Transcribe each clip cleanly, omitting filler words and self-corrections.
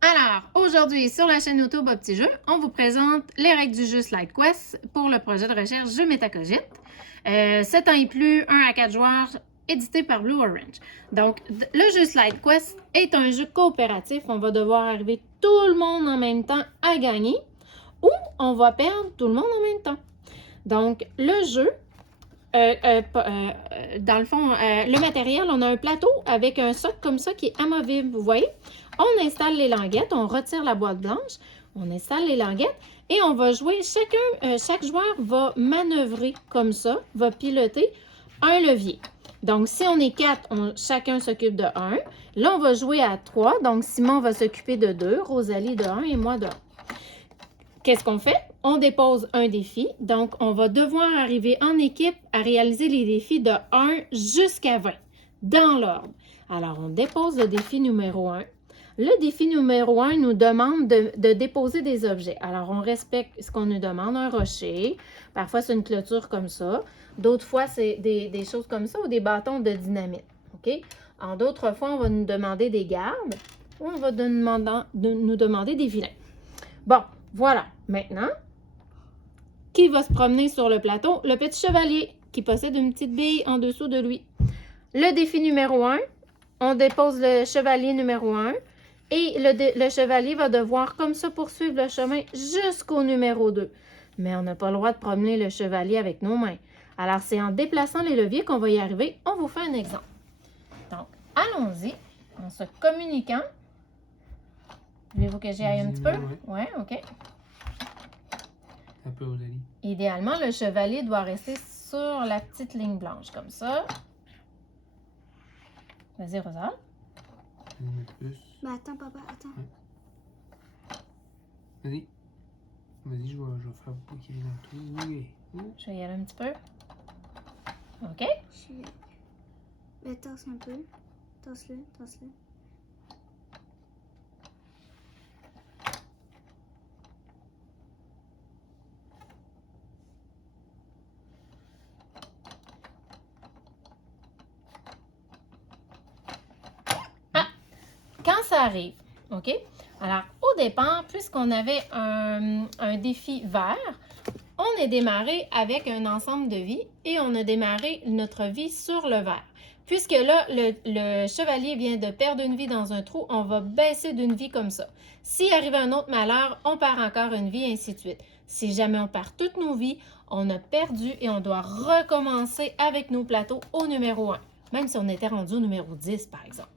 Alors, aujourd'hui, sur la chaîne YouTube Petit Jeu, on vous présente les règles du jeu Slide Quest pour le projet de recherche Jeu Métacogite. 7 ans et plus, 1 à 4 joueurs, édité par Blue Orange. Donc, le jeu Slide Quest est un jeu coopératif. On va devoir arriver tout le monde en même temps à gagner ou on va perdre tout le monde en même temps. Donc, le jeu, dans le fond, le matériel, on a un plateau avec un socle comme ça qui est amovible, vous voyez? On installe les languettes, on retire la boîte blanche, on installe les languettes et on va jouer, chaque joueur va manœuvrer comme ça, va piloter un levier. Donc, si on est 4, chacun s'occupe de 1. Là, on va jouer à 3. Donc, Simon va s'occuper de 2, Rosalie de 1 et moi de 1. Qu'est-ce qu'on fait? On dépose un défi. Donc, on va devoir arriver en équipe à réaliser les défis de 1 jusqu'à 20, dans l'ordre. Alors, on dépose le défi numéro 1. Le défi numéro 1 nous demande de déposer des objets. Alors, on respecte ce qu'on nous demande, un rocher. Parfois, c'est une clôture comme ça. D'autres fois, c'est des choses comme ça ou des bâtons de dynamite. OK? En d'autres fois, on va nous demander des gardes ou on va nous demander des vilains. Bon, voilà. Maintenant, qui va se promener sur le plateau? Le petit chevalier qui possède une petite bille en dessous de lui. Le défi numéro 1, on dépose le chevalier numéro 1 et le chevalier va devoir comme ça poursuivre le chemin jusqu'au numéro 2. Mais on n'a pas le droit de promener le chevalier avec nos mains. Alors, c'est en déplaçant les leviers qu'on va y arriver. On vous fait un exemple. Donc, allons-y en se communiquant. Voulez-vous que j'y aille un petit peu? Oui, OK. Un peu, Rosalie. Idéalement, le chevalier doit rester sur la petite ligne blanche, comme ça. Vas-y, Rosa. Bah attends, papa, attends. Vas-y. Vas-y, je vais faire pour qu'il vienne un tout. Oui. Je vais y aller un petit peu. OK? Mais tasse un peu. Tasse-le, tasse-le. Quand ça arrive, OK? Alors, au départ, puisqu'on avait un défi vert, on est démarré avec un ensemble de vies et on a démarré notre vie sur le vert. Puisque là, le chevalier vient de perdre une vie dans un trou, on va baisser d'une vie comme ça. S'il arrive un autre malheur, on perd encore une vie, et ainsi de suite. Si jamais on perd toutes nos vies, on a perdu et on doit recommencer avec nos plateaux au numéro 1. Même si on était rendu au numéro 10, par exemple.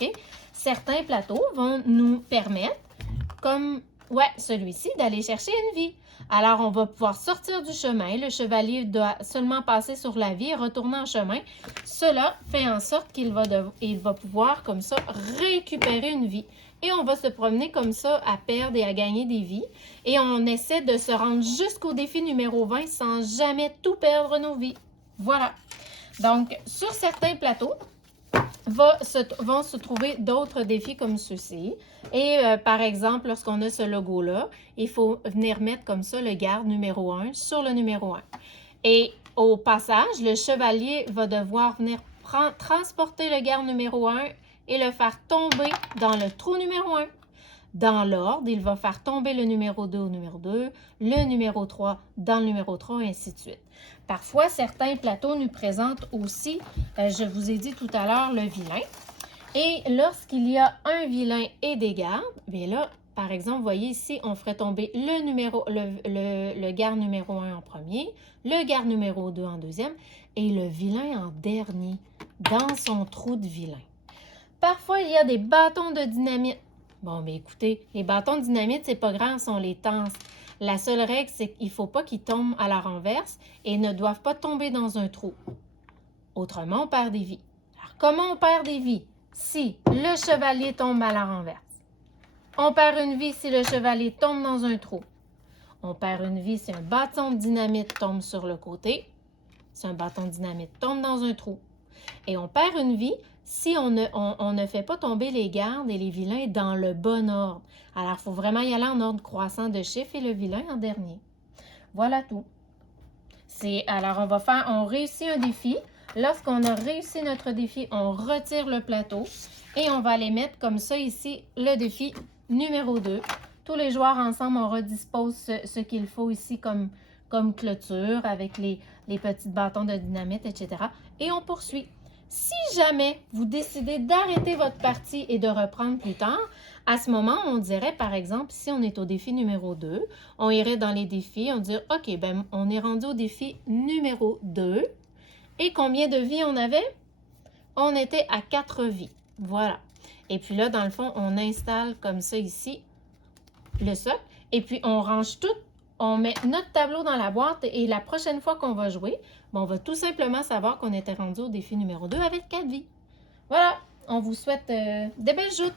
OK? Certains plateaux vont nous permettre, comme celui-ci, d'aller chercher une vie. Alors, on va pouvoir sortir du chemin. Le chevalier doit seulement passer sur la vie et retourner en chemin. Cela fait en sorte qu'il va pouvoir, comme ça, récupérer une vie. Et on va se promener comme ça à perdre et à gagner des vies. Et on essaie de se rendre jusqu'au défi numéro 20 sans jamais tout perdre nos vies. Voilà. Donc, sur certains plateaux, vont se trouver d'autres défis comme ceux-ci. Et par exemple, lorsqu'on a ce logo-là, il faut venir mettre comme ça le garde numéro 1 sur le numéro 1. Et au passage, le chevalier va devoir venir transporter le garde numéro 1 et le faire tomber dans le trou numéro 1. Dans l'ordre, il va faire tomber le numéro 2 au numéro 2, le numéro 3 dans le numéro 3, et ainsi de suite. Parfois, certains plateaux nous présentent aussi, je vous ai dit tout à l'heure, le vilain. Et lorsqu'il y a un vilain et des gardes, bien là, par exemple, vous voyez ici, on ferait tomber le garde numéro 1 en premier, le garde numéro 2 en deuxième et le vilain en dernier, dans son trou de vilain. Parfois, il y a des bâtons de dynamite. Bon, mais écoutez, les bâtons de dynamite, c'est pas grave, on les tense. La seule règle, c'est qu'il ne faut pas qu'ils tombent à la renverse et ne doivent pas tomber dans un trou. Autrement, on perd des vies. Alors, comment on perd des vies? Si le chevalier tombe à la renverse. On perd une vie si le chevalier tombe dans un trou. On perd une vie si un bâton de dynamite tombe sur le côté. Si un bâton de dynamite tombe dans un trou. Et on perd une vie si on ne fait pas tomber les gardes et les vilains dans le bon ordre. Alors, il faut vraiment y aller en ordre croissant de chiffres et le vilain en dernier. Voilà tout. Alors, on réussit un défi. Lorsqu'on a réussi notre défi, on retire le plateau et on va aller mettre comme ça ici le défi numéro 2. Tous les joueurs ensemble, on redispose ce qu'il faut ici comme clôture avec les petits bâtons de dynamite, etc. Et on poursuit. Si jamais vous décidez d'arrêter votre partie et de reprendre plus tard, à ce moment, on dirait, par exemple, si on est au défi numéro 2, on irait dans les défis, on dirait, OK, ben, on est rendu au défi numéro 2. Et combien de vies on avait? On était à 4 vies. Voilà. Et puis là, dans le fond, on installe comme ça ici le socle. Et puis, on range tout. On met notre tableau dans la boîte et la prochaine fois qu'on va jouer, on va tout simplement savoir qu'on était rendu au défi numéro 2 avec 4 vies. Voilà, on vous souhaite des belles joutes!